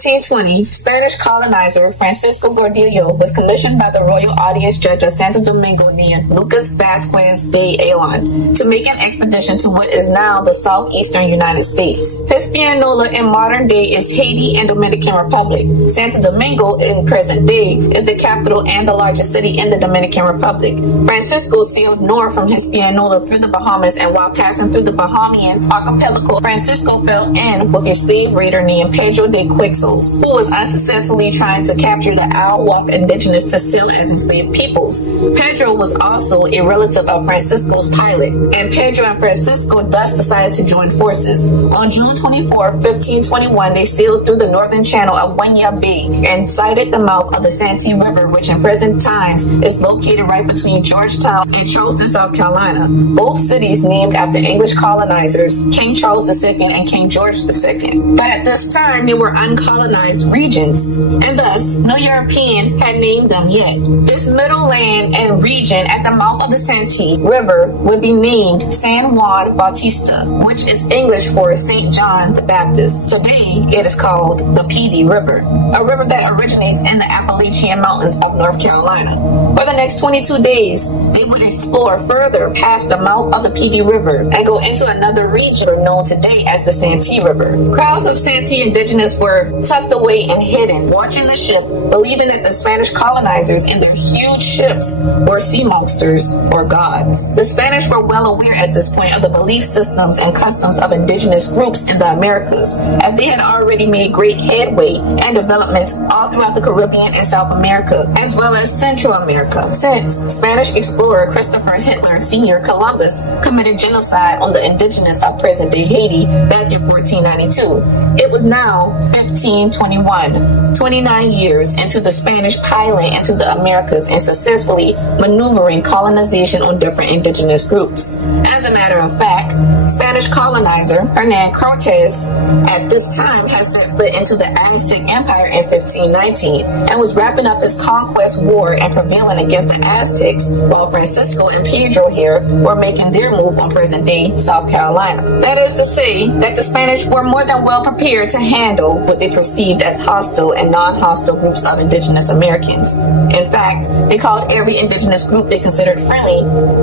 1520, Spanish colonizer Francisco Gordillo was commissioned by the royal audience judge of Santo Domingo named Lucas Vasquez de Ayllon to make an expedition to what is now the southeastern United States. Hispaniola in modern day is Haiti and Dominican Republic. Santo Domingo in present day is the capital and the largest city in the Dominican Republic. Francisco sailed north from Hispaniola through the Bahamas, and while passing through the Bahamian archipelago, Francisco fell in with a slave raider named Pedro de Quixos, who was unsuccessfully trying to capture the Arawak indigenous to sell as enslaved peoples. Pedro was also a relative of Francisco's pilot, and Pedro and Francisco thus decided to join forces. On June 24, 1521, they sailed through the northern channel of Wanya Bay and sighted the mouth of the Santee River, which in present times is located right between Georgetown and Charleston, South Carolina, both cities named after English colonizers King Charles II and King George II. But at this time, they were uncolonized regions, and thus no European had named them yet. This middle land and region at the mouth of the Santee River would be named San Juan Bautista, which is English for St. John the Baptist. Today, it is called the Pedee River, a river that originates in the Appalachian Mountains of North Carolina. For the next 22 days, they would explore further past the mouth of the Pedee River and go into another region known today as the Santee River. Crowds of Santee indigenous were tucked away and hidden, watching the ship, believing that the Spanish colonizers in their huge ships were sea monsters or gods. The Spanish were well aware at this point of the belief systems and customs of indigenous groups in the Americas, as they had already made great headway and developments all throughout the Caribbean and South America, as well as Central America, since Spanish explorer Christopher Hitler Sr. Columbus committed genocide on the indigenous of present-day Haiti back in 1492. It was now 1521, 29 years into the Spanish piling into the Americas and successfully maneuvering colonization on different indigenous groups. As a matter of fact, Spanish colonizer Hernan Cortez at this time had set foot into the Aztec Empire in 1519 and was wrapping up his conquest war and prevailing against the Aztecs, while Francisco and Pedro here were making their move on present-day South Carolina. That is to say that the Spanish were more than well prepared to handle what they perceived as hostile and non-hostile groups of indigenous Americans. In fact, they called every indigenous group they considered friendly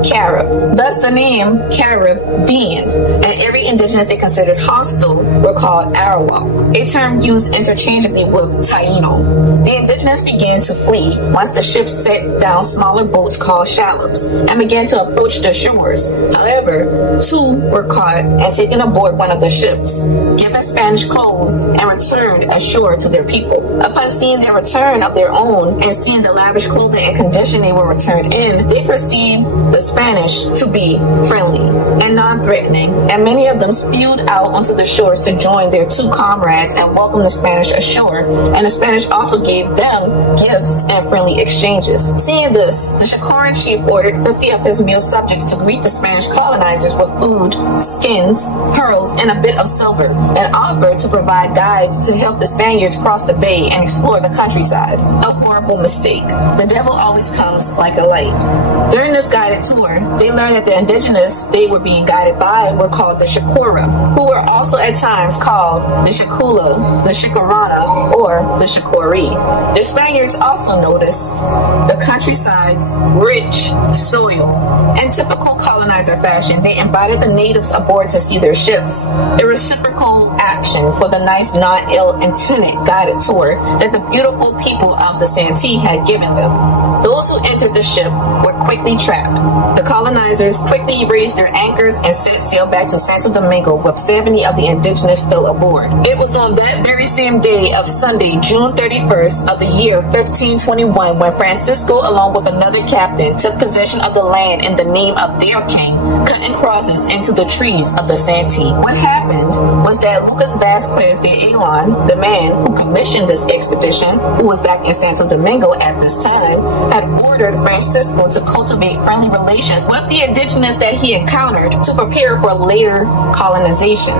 Carib, thus the name Caribbean, and every indigenous they considered hostile were called Arawak, a term used interchangeably with Taino. The indigenous began to flee once the ships set down smaller boats called shallops and began to approach the shores. However, two were caught and taken aboard one of the ships, given Spanish clothes, and returned ashore to their people. Upon seeing the return of their own and seeing the lavish clothing and condition they were returned in, they perceived the Spanish to be friendly and non-threatening, and many of them spewed out onto the shores to join their two comrades and welcome the Spanish ashore, and the Spanish also gave them gifts and friendly exchanges. Seeing this, the Chicoran chief ordered 50 of his male subjects to greet the Spanish colonizers with food, skins, pearls, and a bit of silver, and offered to provide guides to help the Spaniards cross the bay and explore the countryside. A horrible mistake. The devil always comes like a light. During this guided tour, they learned that the indigenous they were being guided by were called the Chicora, who were also at times called the Chicula, the Chicorana, or the Chicori. The Spaniards also noticed the countryside's rich soil. In typical colonizer fashion, they invited the natives aboard to see their ships, a reciprocal action for the nice, non-ill-intended guided tour that the beautiful people of the Santee had given them. Those who entered the ship were quickly trapped. The colonizers quickly raised their anchors and set sail back to Santo Domingo with 70 of the indigenous still aboard. It was on that very same day of Sunday, June 31st of the year 1521, when Francisco, along with another captain, took possession of the land in the name of their king, cutting crosses into the trees of the Santee. What happened was that Lucas Vasquez de Ayllon, the man who commissioned this expedition, who was back in Santo Domingo at this time, had ordered Francisco to cultivate cultivate friendly relations with the indigenous that he encountered to prepare for later colonization.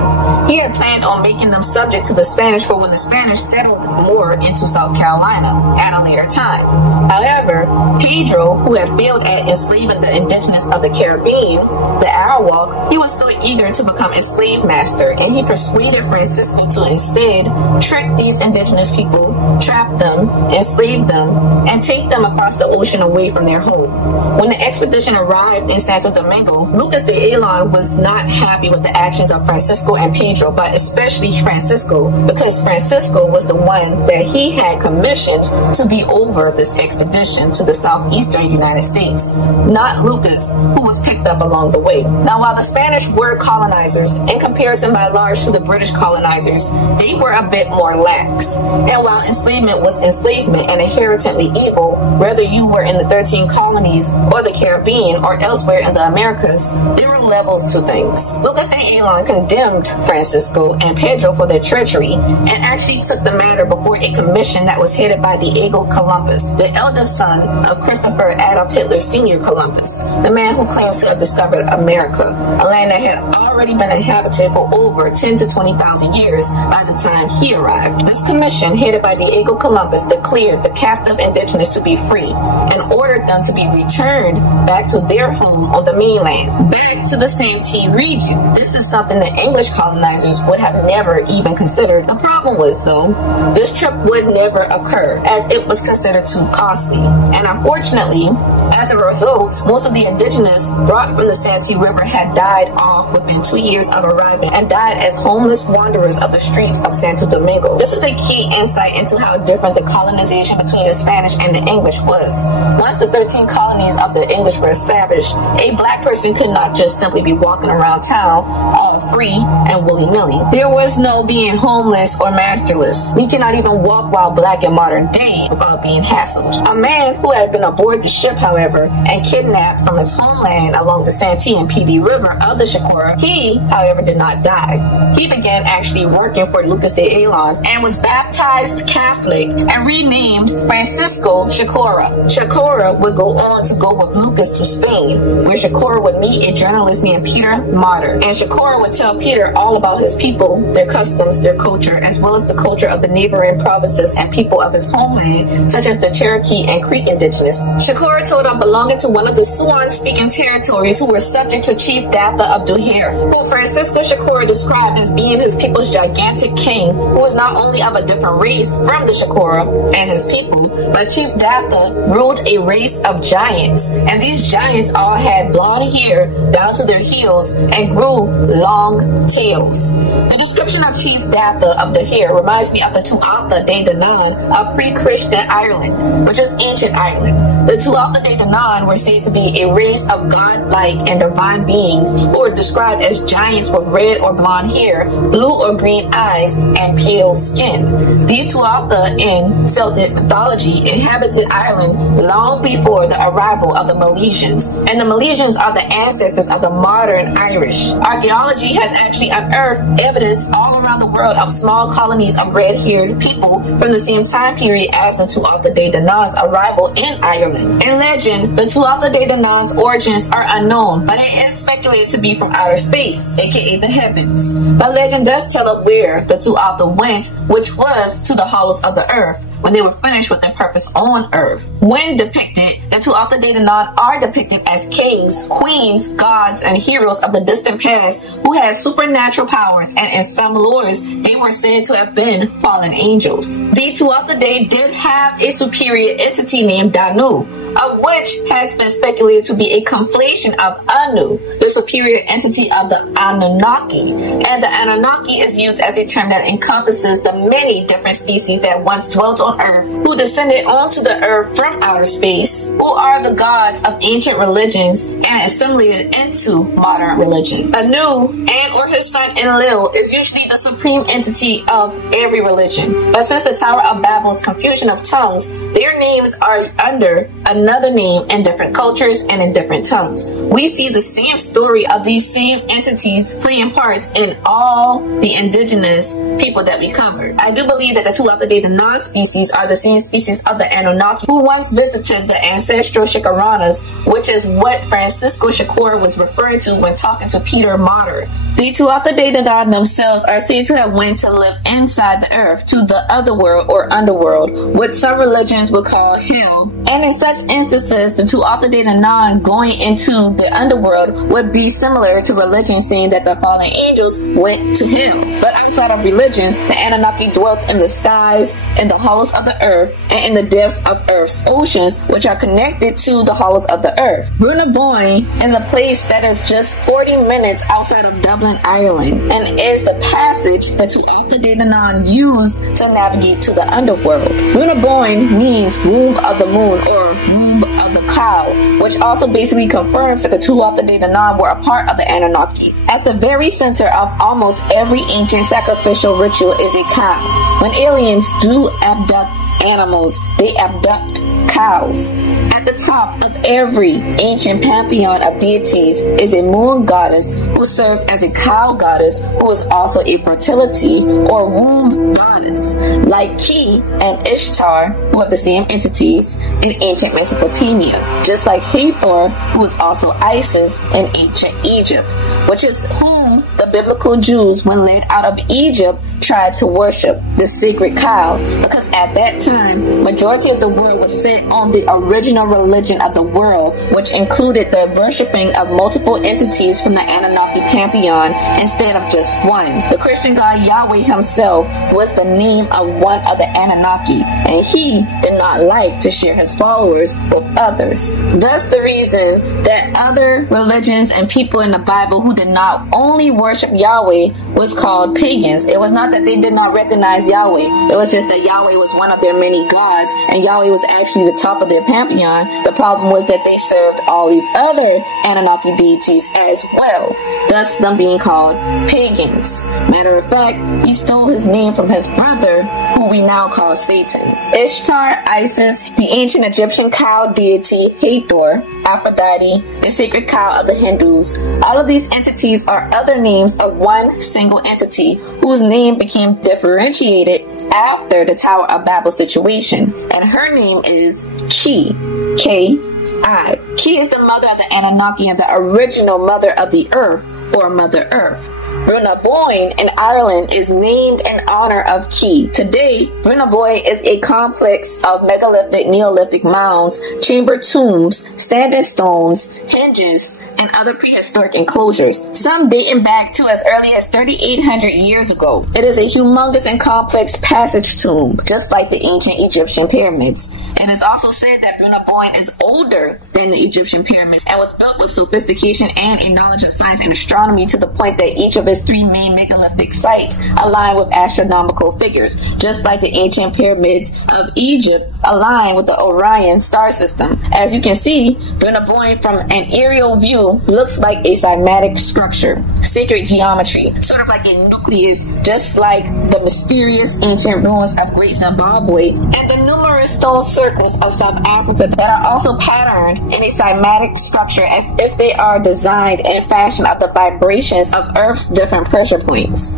He had planned on making them subject to the Spanish for when the Spanish settled more into South Carolina at a later time. However, Pedro, who had failed at enslaving the indigenous of the Caribbean, the Arawak, he was still eager to become a slave master, and he persuaded Francisco to instead trick these indigenous people, trap them, enslave them, and take them across the ocean away from their home. When the expedition arrived in Santo Domingo, Lucas de Ayllón was not happy with the actions of Francisco and Pedro, but especially Francisco, because Francisco was the one that he had commissioned to be over this expedition to the southeastern United States, not Lucas, who was picked up along the way. Now, while the Spanish were colonizers, in comparison by large to the British colonizers, they were a bit more lax. And while enslavement was enslavement and inherently evil, whether you were in the 13 colonies or the Caribbean or elsewhere in the Americas, there were levels to things. Lucas de Ayllón condemned Francisco and Pedro for their treachery and actually took the matter before a commission that was headed by Diego Columbus, the eldest son of Christopher Adolf Hitler Sr. Columbus, the man who claims to have discovered America, a land that had already been inhabited for over 10 to 20,000 years by the time he arrived. This commission, headed by Diego Columbus, declared the captive indigenous to be free and ordered them to be returned back to their home on the mainland, back to the Santee region. This is something the English colonizers would have never even considered. The problem was, though, this trip would never occur as it was considered too costly. And unfortunately, as a result, most of the indigenous brought from the Santee River had died off within 2 years of arriving and died as homeless wanderers of the streets of Santo Domingo. This is a key insight into how different the colonization between the Spanish and the English was. Once the 13 colonies of the English were established, a black person could not just simply be walking around town all free and willy-nilly. There was no being homeless or masterless. We cannot even walk while black in modern day without being hassled. A man who had been aboard the ship, however, and kidnapped from his homeland along the Santee and PD River of the Chicora, he, however, did not die. He began actually working for Lucas de Ayllón and was baptized Catholic and renamed Francisco Chicora. Chicora would go on to go with Lucas to Spain, where Chicora would meet a journalist named Peter Motter. And Chicora would tell Peter all about his people, their customs, their culture, as well as the culture of the neighboring provinces and people of his homeland, such as the Cherokee and Creek indigenous. Chicora told him belonging to one of the Siouan-speaking territories who were subject to Chief Datha of Duher, who Francisco Chicora described as being his people's gigantic king, who was not only of a different race from the Chicora and his people, but Chief Datha ruled a race of giants, and these giants all had blonde hair down to their heels and grew long tails. The description of Chief Datha of Duher reminds me of the Tuatha De Danann of pre-Christian Ireland, which is ancient Ireland. The Tuatha De Danann were said to be a race of godlike and divine beings who were described as giants with red or blonde hair, blue or green eyes, and pale skin. These Tuatha in Celtic mythology inhabited Ireland long before the arrival of the Milesians, and the Milesians are the ancestors of the modern Irish. Archaeology has actually unearthed evidence all around the world of small colonies of red-haired people from the same time period as the Tuatha De Danann's arrival in Ireland. In legend, the Tuatha De Danann's origins are unknown, but it is speculated to be from outer space, aka the heavens. But legend does tell of where the Tuatha went, which was to the hollows of the earth, when they were finished with their purpose on earth. When depicted, the Tuatha De Danann are depicted as kings, queens, gods, and heroes of the distant past who had supernatural powers, and in some lores, they were said to have been fallen angels. The Tuatha De did have a superior entity named Danu, of which has been speculated to be a conflation of Anu, the superior entity of the Anunnaki. And the Anunnaki is used as a term that encompasses the many different species that once dwelt on Earth, who descended onto the Earth from outer space, who are the gods of ancient religions and assimilated into modern religion. Anu and or his son Enlil is usually the supreme entity of every religion. But since the Tower of Babel's confusion of tongues, their names are under another name in different cultures and in different tongues. We see the same story of these same entities playing parts in all the indigenous people that we covered. I do believe that the Tuatha De Danann species are the same species of the Anunnaki who once visited the ancestors ancestral Chicoranas, which is what Francisco Chicora was referring to when talking to Peter Martyr. The Tuatha De Danann themselves are said to have went to live inside the earth, to the other world or underworld, which some religions would call hell. And in such instances, the Tuatha De Danann going into the underworld would be similar to religion saying that the fallen angels went to hell. But outside of religion, the Anunnaki dwelt in the skies, in the hollows of the earth, and in the depths of Earth's oceans, which are connected to the hollows of the earth. Brunnaboyne is a place that is just 40 minutes outside of Dublin, Ireland, and is the passage that Tuatha De Danann used to navigate to the underworld. Brunnaboyne means womb of the moon or womb of the cow, which also basically confirms that the Tuatha De Danann were a part of the Anunnaki. At the very center of almost every ancient sacrificial ritual is a cow. When aliens do abduct animals, they abduct cows. At the top of every ancient pantheon of deities is a moon goddess who serves as a cow goddess who is also a fertility or womb goddess, like Ki and Ishtar, who are the same entities in ancient Mesopotamia, just like Hathor, who is also Isis in ancient Egypt, which is whom the biblical Jews, when led out of Egypt, tried to worship, the sacred cow, because at that time, majority of the world was set on the original religion of the world, which included the worshipping of multiple entities from the Anunnaki pantheon instead of just one. The Christian God Yahweh himself was the name of one of the Anunnaki, and he did not like to share his followers with others. Thus the reason that other religions and people in the Bible who did not only worship Yahweh was called pagans. It was not that they did not recognize Yahweh. It was just that Yahweh was one of their many gods, and Yahweh was actually the top of their pantheon. The problem was that they served all these other Anunnaki deities as well, thus them being called pagans. Matter of fact, he stole his name from his brother, who we now call Satan. Ishtar, Isis, the ancient Egyptian cow deity Hathor, Aphrodite, the sacred cow of the Hindus. All of these entities are other names of one single entity whose name became differentiated after the Tower of Babel situation, and her name is Ki, K-I. Ki is the mother of the Anunnaki and the original mother of the earth, or Mother Earth. Brunnaboyne in Ireland is named in honor of Ki. Today, Brunnaboyne is a complex of megalithic, Neolithic mounds, chamber tombs, standing stones, hinges, and other prehistoric enclosures, some dating back to as early as 3,800 years ago. It is a humongous and complex passage tomb, just like the ancient Egyptian pyramids. It is also said that Brunnaboyne is older than the Egyptian pyramids and was built with sophistication and a knowledge of science and astronomy to the point that each of its three main megalithic sites align with astronomical figures, just like the ancient pyramids of Egypt align with the Orion star system. As you can see, Brunnaboyne from an aerial view looks like a cymatic structure, sacred geometry, sort of like a nucleus, just like the mysterious ancient ruins of Great Zimbabwe and the numerous stone circles of South Africa that are also patterned in a cymatic structure as if they are designed in fashion of the vibrations of Earth's different pressure points.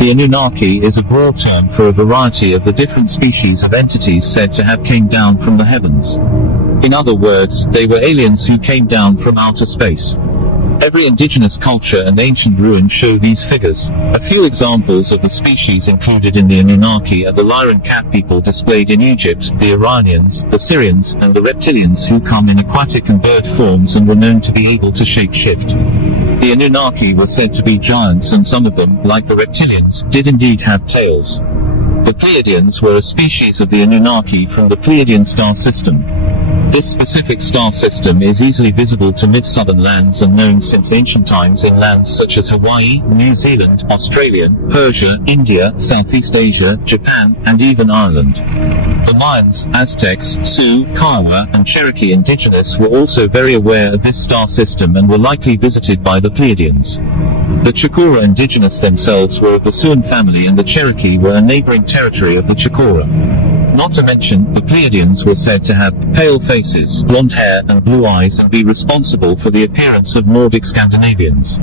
The Anunnaki is a broad term for a variety of the different species of entities said to have came down from the heavens. In other words, they were aliens who came down from outer space. Every indigenous culture and ancient ruin show these figures. A few examples of the species included in the Anunnaki are the Lyran cat people displayed in Egypt, the Iranians, the Syrians, and the reptilians who come in aquatic and bird forms and were known to be able to shape-shift. The Anunnaki were said to be giants, and some of them, like the reptilians, did indeed have tails. The Pleiadians were a species of the Anunnaki from the Pleiadian star system. This specific star system is easily visible to mid-southern lands and known since ancient times in lands such as Hawaii, New Zealand, Australia, Persia, India, Southeast Asia, Japan, and even Ireland. The Mayans, Aztecs, Sioux, Kiowa, and Cherokee indigenous were also very aware of this star system and were likely visited by the Pleiadians. The Chicora indigenous themselves were of the Siouan family, and the Cherokee were a neighboring territory of the Chicora. Not to mention, the Pleiadians were said to have pale faces, blonde hair, and blue eyes and be responsible for the appearance of Nordic Scandinavians.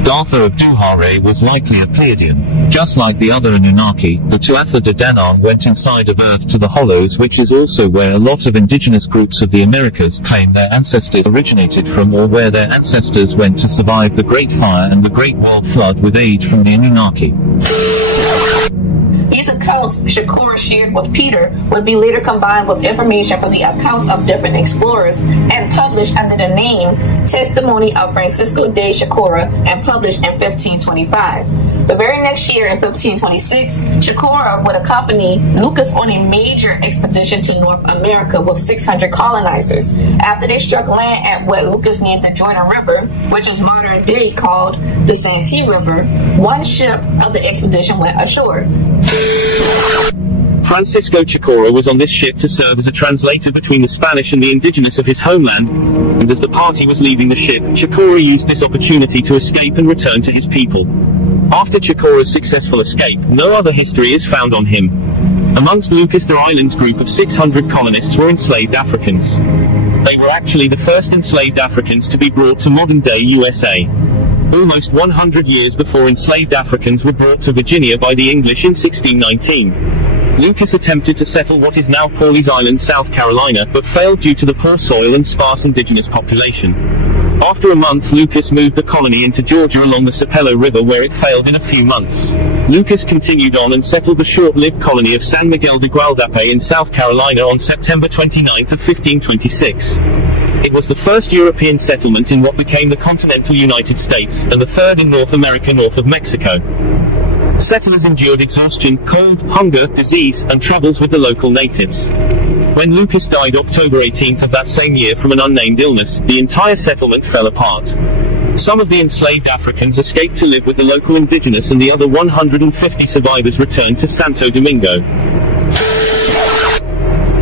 Dartha of Duhare was likely a Pleiadian. Just like the other Anunnaki, the Tuatha De Danann went inside of Earth to the Hollows, which is also where a lot of indigenous groups of the Americas claim their ancestors originated from, or where their ancestors went to survive the Great Fire and the Great World Flood with aid from the Anunnaki. These accounts Chicora shared with Peter would be later combined with information from the accounts of different explorers and published under the name Testimony of Francisco de Chicora and published in 1525. The very next year, in 1526, Chicora would accompany Lucas on a major expedition to North America with 600 colonizers. After they struck land at what Lucas named the Jordan River, which is modern day called the Santee River, one ship of the expedition went ashore. Francisco Chicora was on this ship to serve as a translator between the Spanish and the indigenous of his homeland, and as the party was leaving the ship, Chicora used this opportunity to escape and return to his people. After Chicora's successful escape, no other history is found on him. Amongst Lucas de Island's group of 600 colonists were enslaved Africans. They were actually the first enslaved Africans to be brought to modern-day USA. Almost 100 years before enslaved Africans were brought to Virginia by the English in 1619. Lucas attempted to settle what is now Pawleys Island, South Carolina, but failed due to the poor soil and sparse indigenous population. After a month, Lucas moved the colony into Georgia along the Sapelo River, where it failed in a few months. Lucas continued on and settled the short-lived colony of San Miguel de Gualdape in South Carolina on September 29 of 1526. It was the first European settlement in what became the continental United States, and the third in North America north of Mexico. Settlers endured exhaustion, cold, hunger, disease, and troubles with the local natives. When Lucas died October 18 of that same year from an unnamed illness, the entire settlement fell apart. Some of the enslaved Africans escaped to live with the local indigenous, and the other 150 survivors returned to Santo Domingo.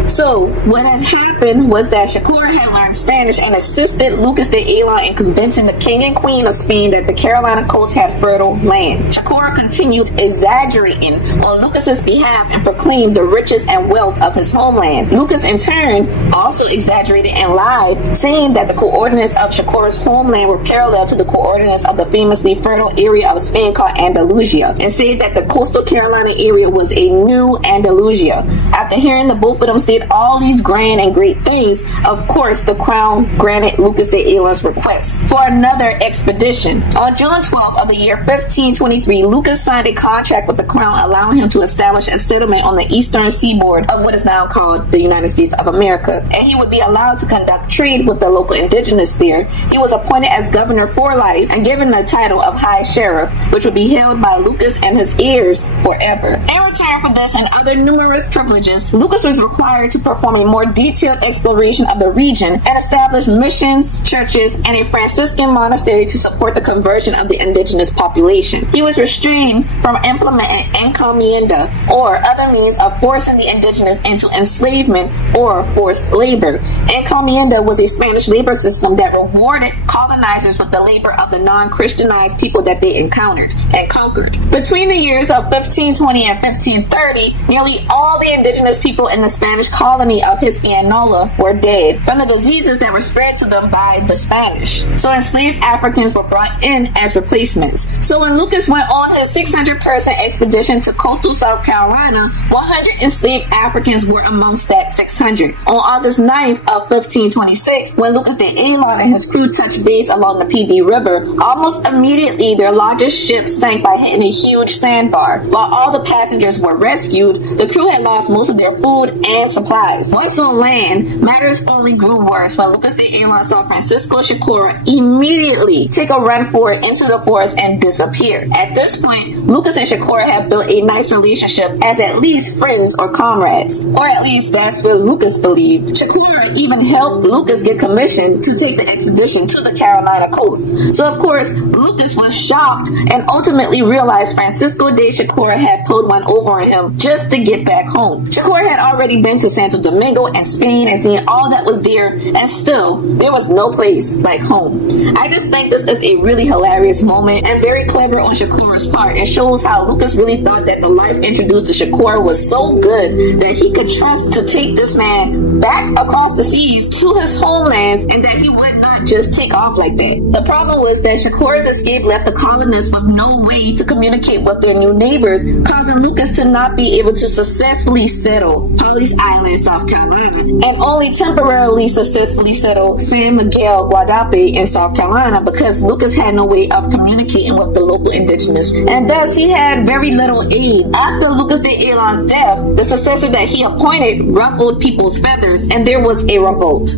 So, what had happened was that Chicora had learned Spanish and assisted Lucas de Ayllon in convincing the king and queen of Spain that the Carolina coast had fertile land. Chicora continued exaggerating on Lucas's behalf and proclaimed the riches and wealth of his homeland. Lucas, in turn, also exaggerated and lied, saying that the coordinates of Chicora's homeland were parallel to the coordinates of the famously fertile area of Spain called Andalusia, and said that the coastal Carolina area was a new Andalusia. After hearing the both of them state all these grand and great things, of course, the crown granted Lucas de Ayllon's request for another expedition. On June 12th of the year 1523, Lucas signed a contract with the crown allowing him to establish a settlement on the eastern seaboard of what is now called the United States of America, and he would be allowed to conduct trade with the local indigenous there. He was appointed as governor for life and given the title of High Sheriff, which would be held by Lucas and his heirs forever. In return for this and other numerous privileges, Lucas was required to perform a more detailed exploration of the region and establish missions, churches, and a Franciscan monastery to support the conversion of the indigenous population. He was restrained from implementing encomienda, or other means of forcing the indigenous into enslavement or forced labor. Encomienda was a Spanish labor system that rewarded colonizers with the labor of the non-Christianized people that they encountered and conquered. Between the years of 1520 and 1530, nearly all the indigenous people in the Spanish colony of Hispaniola were dead from the diseases that were spread to them by the Spanish. So enslaved Africans were brought in as replacements. So when Lucas went on his 600-person expedition to coastal South Carolina, 100 enslaved Africans were amongst that 600. On August 9th of 1526, when Lucas de Ayllon and his crew touched base along the PD River, almost immediately their largest ship sank by hitting a huge sandbar. While all the passengers were rescued, the crew had lost most of their food and supplies. Once on land, matters only grew worse when Lucas de Ayllon saw Francisco Chicora immediately take a run for it into the forest and disappear. At this point, Lucas and Chicora had built a nice relationship as at least friends or comrades, or at least that's what Lucas believed. Chicora even helped Lucas get commissioned to take the expedition to the Carolina coast. So of course, Lucas was shocked and ultimately realized Francisco de Chicora had pulled one over on him just to get back home. Chicora had already been to Santo Domingo and Spain and seeing all that was there, and still, there was no place like home. I just think this is a really hilarious moment and very clever on Chicora's part. It shows how Lucas really thought that the life introduced to Chicora was so good that he could trust to take this man back across the seas to his homelands, and that he would not just take off like that. The problem was that Chicora's escape left the colonists with no way to communicate with their new neighbors, causing Lucas to not be able to successfully settle Hollis Island, South Carolina, and only temporarily successfully settle San Miguel Guadalupe in South Carolina, because Lucas had no way of communicating with the local indigenous, and thus he had very little aid. After Lucas de Ayllon's death, the successor that he appointed ruffled people's feathers, and there was a revolt.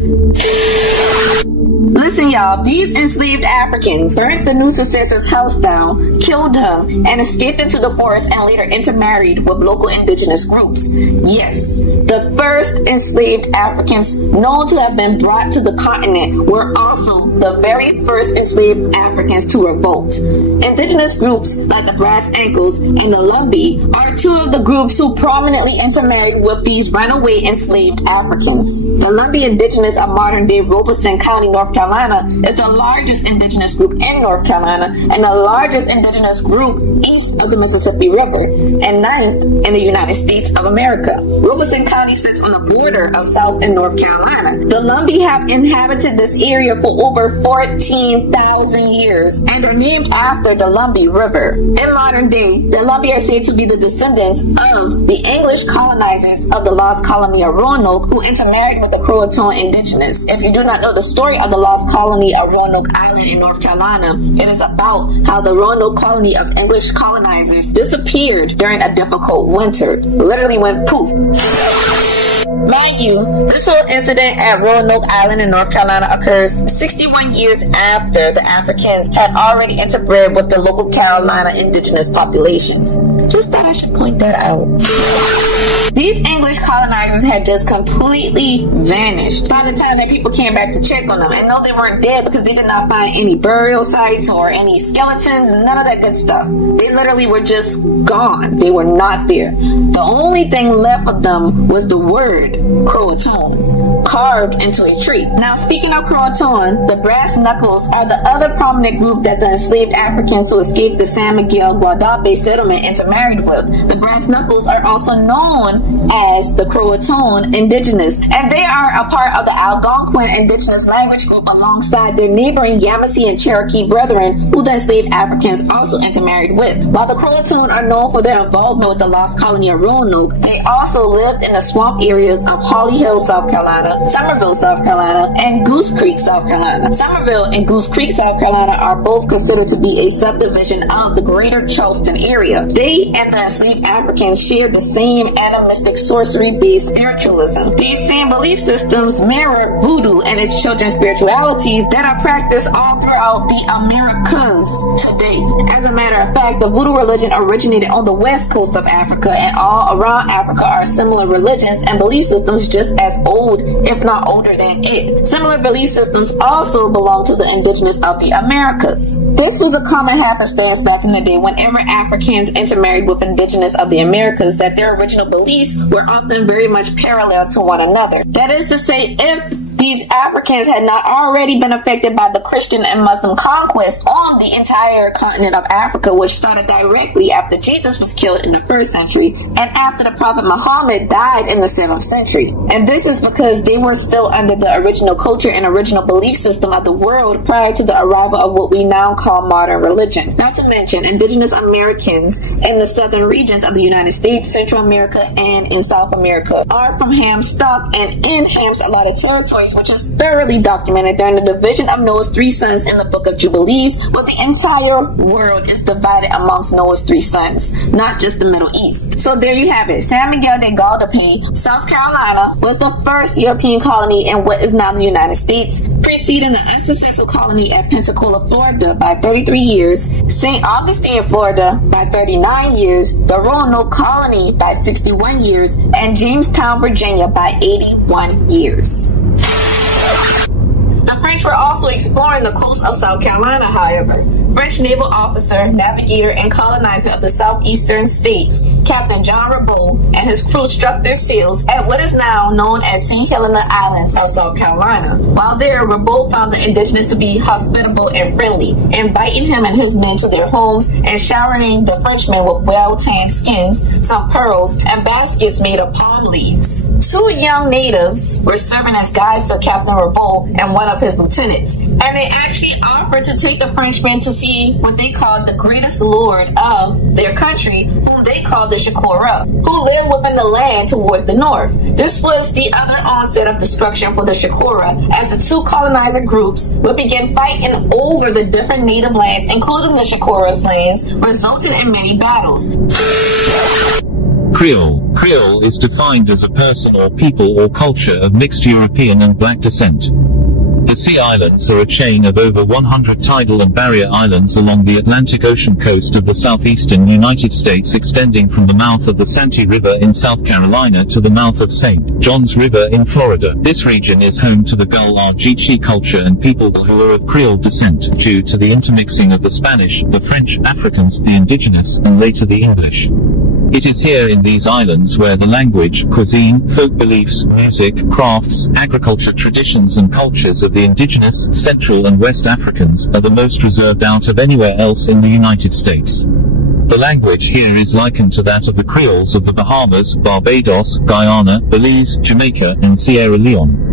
Listen, y'all, these enslaved Africans burnt the new successor's house down, killed him, and escaped into the forest and later intermarried with local indigenous groups. Yes, the first enslaved Africans known to have been brought to the continent were also the very first enslaved Africans to revolt. Indigenous groups like the Brass Ankles and the Lumbee are two of the groups who prominently intermarried with these runaway enslaved Africans. The Lumbee indigenous of modern-day Robeson County, North Carolina, is the largest indigenous group in North Carolina and the largest indigenous group east of the Mississippi River, and ninth in the United States of America. Robeson County sits on the border of South and North Carolina. The Lumbee have inhabited this area for over 14,000 years and are named after the Lumbee River. In modern day, the Lumbee are said to be the descendants of the English colonizers of the lost colony of Roanoke, who intermarried with the Croatan indigenous. If you do not know the story of the lost colony of Roanoke Island in North Carolina, it is about how the Roanoke colony of English colonizers disappeared during a difficult winter. Literally went poof. Mind you, this whole incident at Roanoke Island in North Carolina occurs 61 years after the Africans had already interbred with the local Carolina indigenous populations. Just thought I should point that out. These English colonizers had just completely vanished by the time that people came back to check on them. And no, they weren't dead, because they did not find any burial sites or any skeletons, none of that good stuff. They literally were just gone. They were not there. The only thing left of them was the word Croatan, carved into a tree. Now, speaking of Croatan, the Brass Knuckles are the other prominent group that the enslaved Africans who escaped the San Miguel Guadalupe settlement intermarried with. The Brass Knuckles are also known as the Croatan indigenous, and they are a part of the Algonquin indigenous language group alongside their neighboring Yamasee and Cherokee brethren, who the enslaved Africans also intermarried with. While the Croatan are known for their involvement with the lost colony of Roanoke, they also lived in the swamp areas of Holly Hill, South Carolina, Summerville, South Carolina, and Goose Creek, South Carolina. Summerville and Goose Creek, South Carolina are both considered to be a subdivision of the greater Charleston area. They and the enslaved Africans shared the same animistic sorcery-based spiritualism. These same belief systems mirror voodoo and its children's spiritualities that are practiced all throughout the Americas today. As a matter of fact, the voodoo religion originated on the west coast of Africa, and all around Africa are similar religions and belief systems just as old, if not older than it. Similar belief systems also belong to the indigenous of the Americas. This was a common happenstance back in the day whenever Africans intermarried with indigenous of the Americas, that their original beliefs were often very much parallel to one another. That is to say, if these Africans had not already been affected by the Christian and Muslim conquest on the entire continent of Africa, which started directly after Jesus was killed in the 1st century and after the Prophet Muhammad died in the 7th century. And this is because they were still under the original culture and original belief system of the world prior to the arrival of what we now call modern religion. Not to mention, indigenous Americans in the southern regions of the United States, Central America, and in South America are from Ham stock and in Ham's allotted territories, which is thoroughly documented during the division of Noah's 3 sons in the Book of Jubilees, where the entire world is divided amongst Noah's 3 sons, not just the Middle East. So there you have it. San Miguel de Guadalupe, South Carolina, was the first European colony in what is now the United States, preceding the unsuccessful colony at Pensacola, Florida by 33 years, St. Augustine, Florida by 39 years, the Roanoke colony by 61 years, and Jamestown, Virginia by 81 years. The French were also exploring the coast of South Carolina, however. French naval officer, navigator, and colonizer of the southeastern states, Captain John Riddled and his crew struck their sails at what is now known as St. Helena Islands of South Carolina. While there, Riddled found the indigenous to be hospitable and friendly, inviting him and his men to their homes and showering the Frenchmen with well-tanned skins, some pearls, and baskets made of palm leaves. 2 young natives were serving as guides to Captain Riddled and one of his lieutenants, and they actually offered to take the Frenchmen to see what they called the greatest lord of their country, whom they called the Chicora, who lived within the land toward the north. This was the other onset of destruction for the Chicora, as the 2 colonizer groups would begin fighting over the different native lands, including the Chicora's lands, resulting in many battles. Creole. Creole is defined as a person or people or culture of mixed European and black descent. The Sea Islands are a chain of over 100 tidal and barrier islands along the Atlantic Ocean coast of the southeastern United States, extending from the mouth of the Santee River in South Carolina to the mouth of St. Johns River in Florida. This region is home to the Gullah culture and people who are of Creole descent, due to the intermixing of the Spanish, the French, Africans, the indigenous, and later the English. It is here in these islands where the language, cuisine, folk beliefs, music, crafts, agriculture traditions and cultures of the indigenous, Central and West Africans are the most reserved out of anywhere else in the United States. The language here is likened to that of the Creoles of the Bahamas, Barbados, Guyana, Belize, Jamaica, and Sierra Leone.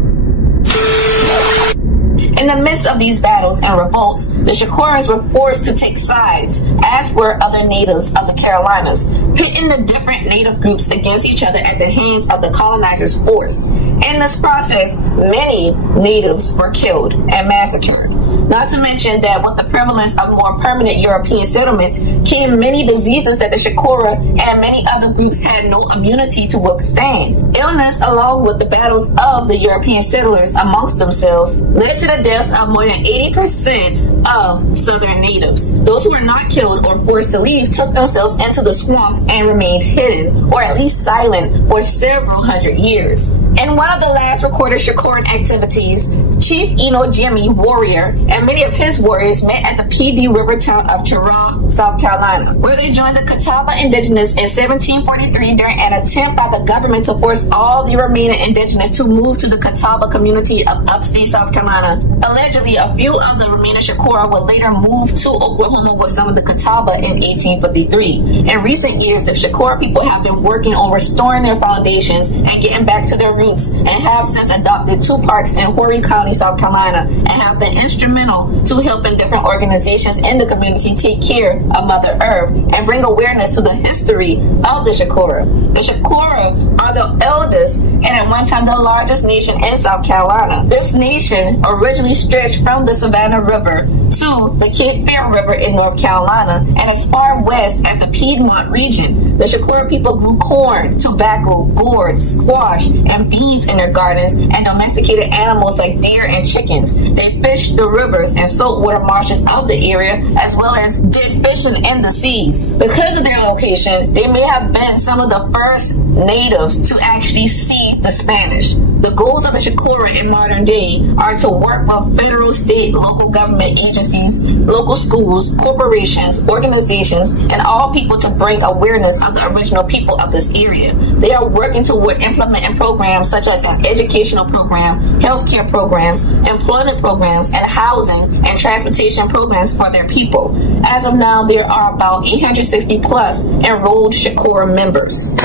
In the midst of these battles and revolts, the Chicoras were forced to take sides, as were other natives of the Carolinas, pitting the different native groups against each other at the hands of the colonizers' force. In this process, many natives were killed and massacred. Not to mention that with the prevalence of more permanent European settlements came many diseases that the Chicora and many other groups had no immunity to withstand. Illness, along with the battles of the European settlers amongst themselves, led to the deaths of more than 80% of southern natives. Those who were not killed or forced to leave took themselves into the swamps and remained hidden, or at least silent, for several hundred years. In one of the last recorded Chicoran activities, Chief Eno Jimmy Warrior and many of his warriors met at the PD River town of Chicora, South Carolina, where they joined the Catawba indigenous in 1743 during an attempt by the government to force all the remaining indigenous to move to the Catawba community of upstate South Carolina. Allegedly, a few of the remaining Chicora would later move to Oklahoma with some of the Catawba in 1853. In recent years, the Chicora people have been working on restoring their foundations and getting back to their roots, and have since adopted 2 parks in Horry County, South Carolina, and have been instrumental to helping different organizations in the community take care of Mother Earth and bring awareness to the history of the Chicora. The Chicora are the eldest and at one time the largest nation in South Carolina. This nation originally stretched from the Savannah River to the Cape Fear River in North Carolina and as far west as the Piedmont region. The Chicora people grew corn, tobacco, gourds, squash, and beans in their gardens and domesticated animals like deer and chickens. They fished the rivers and saltwater marshes of the area, as well as did fishing in the seas. Because of their location, they may have been some of the first natives to actually see the Spanish. The goals of the Chicora in modern day are to work with federal, state, local government agencies, local schools, corporations, organizations, and all people to bring awareness of the original people of this area. They are working toward implementing programs such as an educational program, healthcare program, employment programs, and housing and transportation programs for their people. As of now, there are about 860 plus enrolled Chicora members.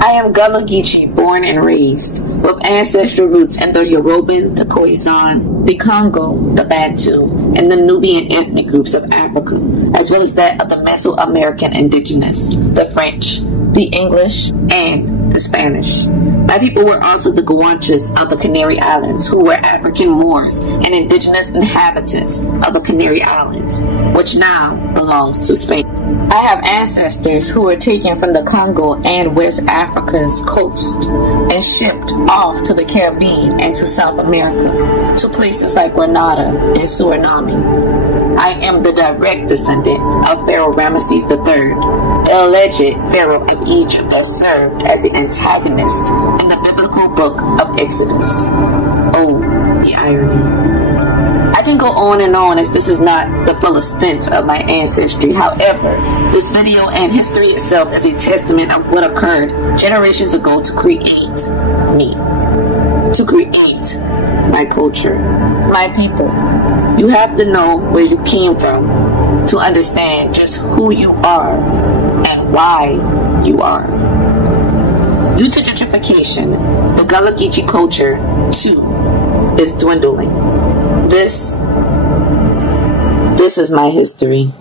I am Gullah, born and raised, with ancestral roots in the Yoruban, the Khoisan, the Congo, the Bantu, and the Nubian ethnic groups of Africa, as well as that of the Mesoamerican indigenous, the French, the English, and the Spanish. My people were also the Guanches of the Canary Islands, who were African Moors and indigenous inhabitants of the Canary Islands, which now belongs to Spain. I have ancestors who were taken from the Congo and West Africa's coast and shipped off to the Caribbean and to South America, to places like Grenada and Suriname. I am the direct descendant of Pharaoh Ramesses III, alleged Pharaoh of Egypt that served as the antagonist in the biblical book of Exodus. Oh, the irony. I can go on and on, as this is not the full extent of my ancestry. However, this video and history itself is a testament of what occurred generations ago to create me, to create my culture, my people. You have to know where you came from to understand just who you are and why you are. Due to gentrification, the Gullah culture too is dwindling. This is my history.